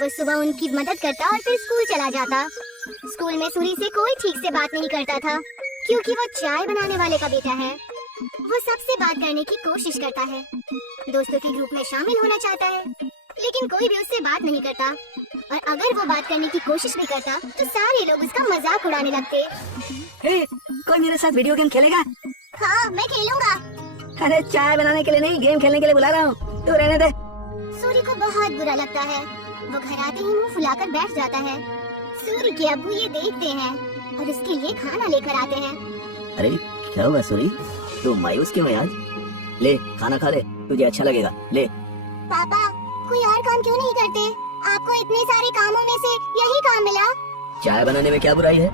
वो सुबह उनकी मदद करता और फिर स्कूल चला जाता। स्कूल में सूरी से कोई ठीक से बात नहीं करता था क्योंकि वो चाय बनाने वाले का बेटा है। वो सबसे बात करने की कोशिश करता है, दोस्तों के ग्रुप में शामिल होना चाहता है, लेकिन कोई भी उससे बात नहीं करता। और अगर वो बात करने की कोशिश भी करता तो सारे लोग उसका मजाक उड़ाने लगते। हे, कोई मेरे साथ वीडियो गेम खेलेगा? हाँ, मैं खेलूंगा। अरे चाय बनाने के लिए नहीं, गेम खेलने के लिए बुला रहा हूँ, तू रहने दे। सूरी को बहुत बुरा लगता है। वो घर आते ही मुंह फुलाकर बैठ जाता है। सूरी के अब्बू ये देखते हैं और उसके लिए खाना लेकर आते हैं। अरे क्या हुआ सूरी, तू मायूस क्यों है आज? ले खाना खा ले, तुझे अच्छा लगेगा, ले। पापा, कोई और काम क्यों नहीं करते? आपको इतने सारे कामों में से यही काम मिला। चाय बनाने में क्या बुराई है?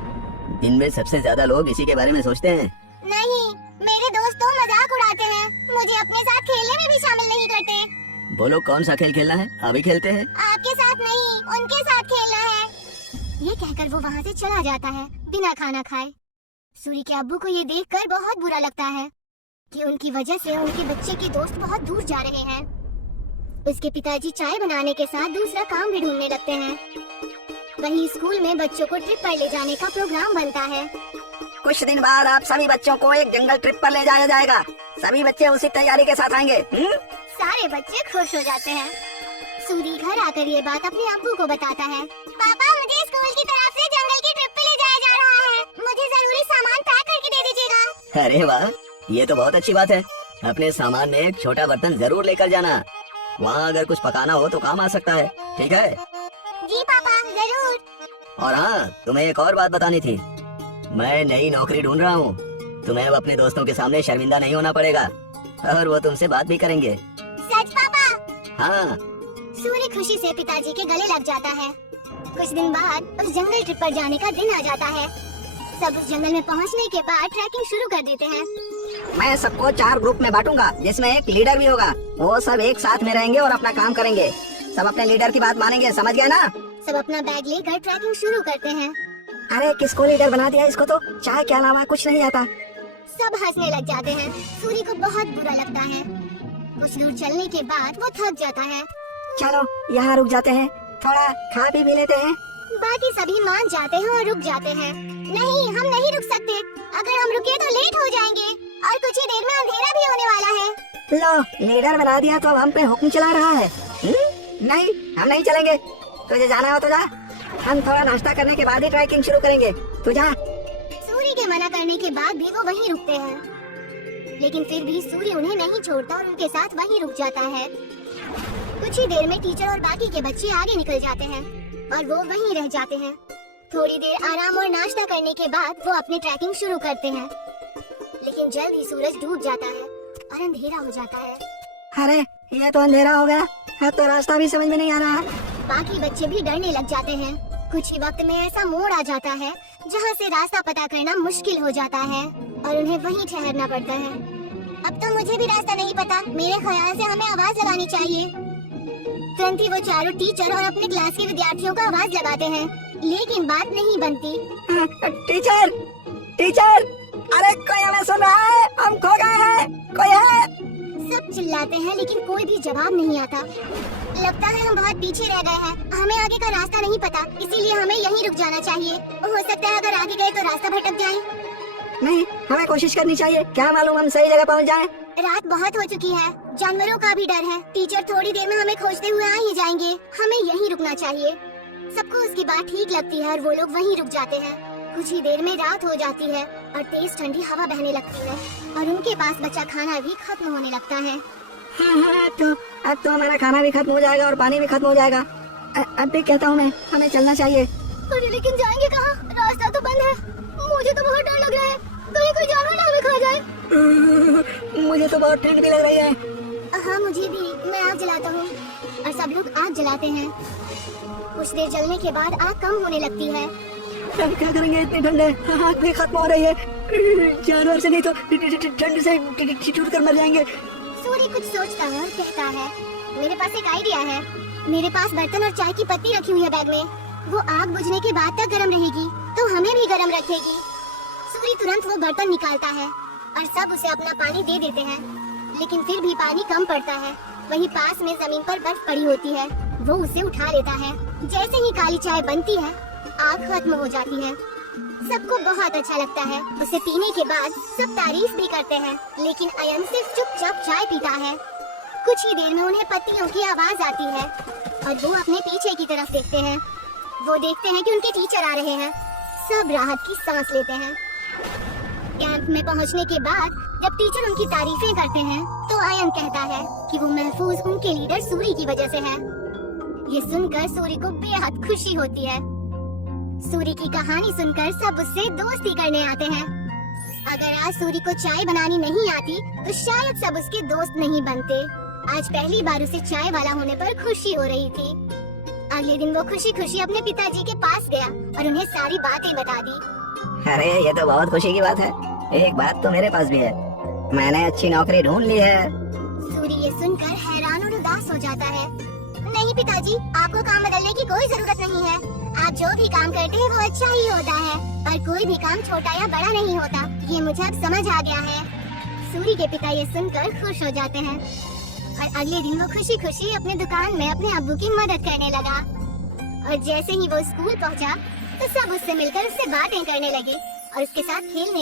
दिन में सबसे ज्यादा लोग इसी के बारे में सोचते हैं। नहीं, मेरे दोस्त तो मजाक उड़ाते हैं, मुझे अपने साथ खेलने में भी शामिल नहीं करते। बोलो कौन सा खेल खेलना है, अभी खेलते हैं। आपके साथ नहीं, उनके साथ खेलना है। ये कहकर वो वहाँ से चला जाता है बिना खाना खाए। सूरी के अब्बू को ये देखकर बहुत बुरा लगता है कि उनकी वजह से उनके बच्चे के दोस्त बहुत दूर जा रहे हैं। उसके पिताजी चाय बनाने के साथ दूसरा काम भी ढूंढने लगते हैं। वहीं स्कूल में बच्चों को ट्रिप पर ले जाने का प्रोग्राम बनता है। कुछ दिन बाद आप सभी बच्चों को एक जंगल ट्रिप पर ले जाया जाएगा। सभी बच्चे उसी तैयारी के साथ आएंगे। सारे बच्चे खुश हो जाते हैं। सूरी घर आकर ये बात अपने अब्बू को बताता है। पापा, मुझे स्कूल की तरफ से जंगल की ट्रिप पे ले जाया जा रहा है। मुझे जरूरी सामान पैक करके दे दीजिएगा। अरे वाह, ये तो बहुत अच्छी बात है। अपने सामान में एक छोटा बर्तन जरूर लेकर जाना, वहाँ अगर कुछ पकाना हो तो काम आ सकता है, ठीक है? जी पापा, जरूर। और हाँ, तुम्हें एक और बात बतानी थी। मैं नई नौकरी ढूंढ रहा हूँ। तुम्हें अब अपने दोस्तों के सामने शर्मिंदा नहीं होना पड़ेगा और वो तुमसे बात भी करेंगे। सच पापा? हाँ। सूरी खुशी से पिताजी के गले लग जाता है। कुछ दिन बाद उस जंगल ट्रिप पर जाने का दिन आ जाता है। सब उस जंगल में पहुंचने के बाद ट्रैकिंग शुरू कर देते हैं। मैं सबको 4 ग्रुप में बांटूंगा, जिसमें एक लीडर भी होगा। वो सब एक साथ में रहेंगे और अपना काम करेंगे। सब अपने लीडर की बात मानेंगे, समझ गए ना? सब अपना बैग लेकर ट्रैकिंग शुरू करते हैं। अरे किसको लीडर बना दिया? इसको तो चाय के अलावा कुछ नहीं आता। सब हंसने लग जाते हैं। सूरी को बहुत बुरा लगता है। कुछ दूर चलने के बाद वो थक जाता है। चलो यहाँ रुक जाते हैं, थोड़ा खा भी लेते हैं। बाकी सभी मान जाते हैं और रुक जाते हैं। नहीं, हम नहीं रुक सकते। अगर हम रुके तो लेट हो जाएंगे और कुछ ही देर में अंधेरा भी होने वाला है। लो, लीडर बना दिया तो अब हम पे हुक्म चला रहा है। नहीं, हम नहीं चलेंगे। तुझे जाना हो तो जा, हम थोड़ा नाश्ता करने के बाद ही ट्रैकिंग शुरू करेंगे। तू जा। सूरी के मना करने के बाद भी वो वहीं रुकते हैं, लेकिन फिर भी सूरी उन्हें नहीं छोड़ता और उनके साथ वहीं रुक जाता है। कुछ ही देर में टीचर और बाकी के बच्चे आगे निकल जाते हैं और वो वहीं रह जाते हैं। थोड़ी देर आराम और नाश्ता करने के बाद वो अपनी ट्रैकिंग शुरू करते हैं, लेकिन जल्द ही सूरज डूब जाता है और अंधेरा हो जाता है। अरे ये तो अंधेरा हो गया, अब तो रास्ता भी समझ में नहीं आ रहा। बाकी बच्चे भी डरने लग जाते हैं। कुछ ही वक्त में ऐसा मोड़ आ जाता है जहाँ से रास्ता पता करना मुश्किल हो जाता है और उन्हें वहीं ठहरना पड़ता है। अब तो मुझे भी रास्ता नहीं पता। मेरे ख्याल से हमें आवाज लगानी चाहिए। तुरंत ही वो चारों टीचर और अपने क्लास के विद्यार्थियों को आवाज लगाते हैं, लेकिन बात नहीं बनती। टीचर, टीचर, अरे कोई हमें सुन रहा है? हम खो गए हैं, कोई है? सब चिल्लाते हैं लेकिन कोई भी जवाब नहीं आता। लगता है हम बहुत पीछे रह गए हैं। हमें आगे का रास्ता नहीं पता, इसीलिए हमें यहीं रुक जाना चाहिए। हो सकता है अगर आगे गए तो रास्ता भटक जाए। नहीं, हमें कोशिश करनी चाहिए, क्या मालूम हम सही जगह पहुंच जाएं। रात बहुत हो चुकी है, जानवरों का भी डर है। टीचर थोड़ी देर में हमें खोजते हुए आ ही जाएंगे। हमें यहीं रुकना चाहिए। सबको उसकी बात ठीक लगती है और वो लोग वहीं रुक जाते हैं। कुछ ही देर में रात हो जाती है और तेज ठंडी हवा बहने लगती है और उनके पास बचा खाना भी खत्म होने लगता है। हाँ, तो अब तो हमारा खाना भी खत्म हो जाएगा और पानी भी खत्म हो जाएगा। अब भी कहता हूँ मैं, हमें चलना चाहिए। अरे लेकिन जाएंगे कहाँ? रास्ता तो बंद है। मुझे तो बहुत डर लग रहा है, कहीं कोई जानवर ना हमें खा जाए। मुझे तो बहुत ठंड भी लग रही है। हाँ, मुझे भी। मैं आग जलाता हूँ और सब लोग आग जलाते हैं। कुछ देर जलने के बाद आग कम होने लगती है। अब क्या करेंगे, इतनी ठंड है, आग भी खत्म हो रही है। जानवर से नहीं तो ठंड से ठिठुर कर मर जाएंगे। सूरी कुछ सोचता है और कहता है, मेरे पास एक आइडिया है। मेरे पास बर्तन और चाय की पत्ती रखी हुई है बैग में। वो आग बुझने के बाद तक गर्म रहेगी तो हमें भी गर्म रखेगी। सूरी तुरंत वो बर्तन निकालता है और सब उसे अपना पानी दे देते हैं, लेकिन फिर भी पानी कम पड़ता है। वहीं पास में जमीन पर बर्फ पड़ी होती है। वो उसे उठा लेता है। जैसे ही काली चाय बनती है, आग खत्म हो जाती है। सबको बहुत अच्छा लगता है। उसे पीने के बाद सब तारीफ भी करते हैं, लेकिन अयन सिर्फ चुपचाप चाय पीता है। कुछ ही देर में उन्हें पत्तियों की आवाज आती है और वो अपने पीछे की तरफ देखते हैं। वो देखते हैं कि उनके टीचर आ रहे हैं। सब राहत की सांस लेते हैं। कैंप में पहुंचने के बाद जब टीचर उनकी तारीफें करते हैं, तो अयन कहता है कि वो महफूज उनके लीडर सूरी की वजह से है। ये सुनकर सूरी को बेहद खुशी होती है। सूरी की कहानी सुनकर सब उससे दोस्ती करने आते हैं। अगर आज सूरी को चाय बनानी नहीं आती, तो शायद सब उसके दोस्त नहीं बनते। आज पहली बार उसे चाय वाला होने पर खुशी हो रही थी। अगले दिन वो खुशी खुशी अपने पिताजी के पास गया और उन्हें सारी बातें बता दी। अरे ये तो बहुत खुशी की बात है। एक बात तो मेरे पास भी है, मैंने अच्छी नौकरी ढूंढ ली है। सूरी ये सुनकर हैरान और उदास हो जाता है। नहीं पिताजी, आपको काम बदलने की कोई जरूरत नहीं है। आप जो भी काम करते हैं वो अच्छा ही होता है, और कोई भी काम छोटा या बड़ा नहीं होता। ये मुझे अब समझ आ गया है। सूरी के पिता ये सुनकर खुश हो जाते हैं और अगले दिन वो खुशी खुशी अपने दुकान में अपने अब्बू की मदद करने लगा। और जैसे ही वो स्कूल पहुंचा, तो सब उससे मिलकर उससे बातें करने लगे और उसके साथ खेलने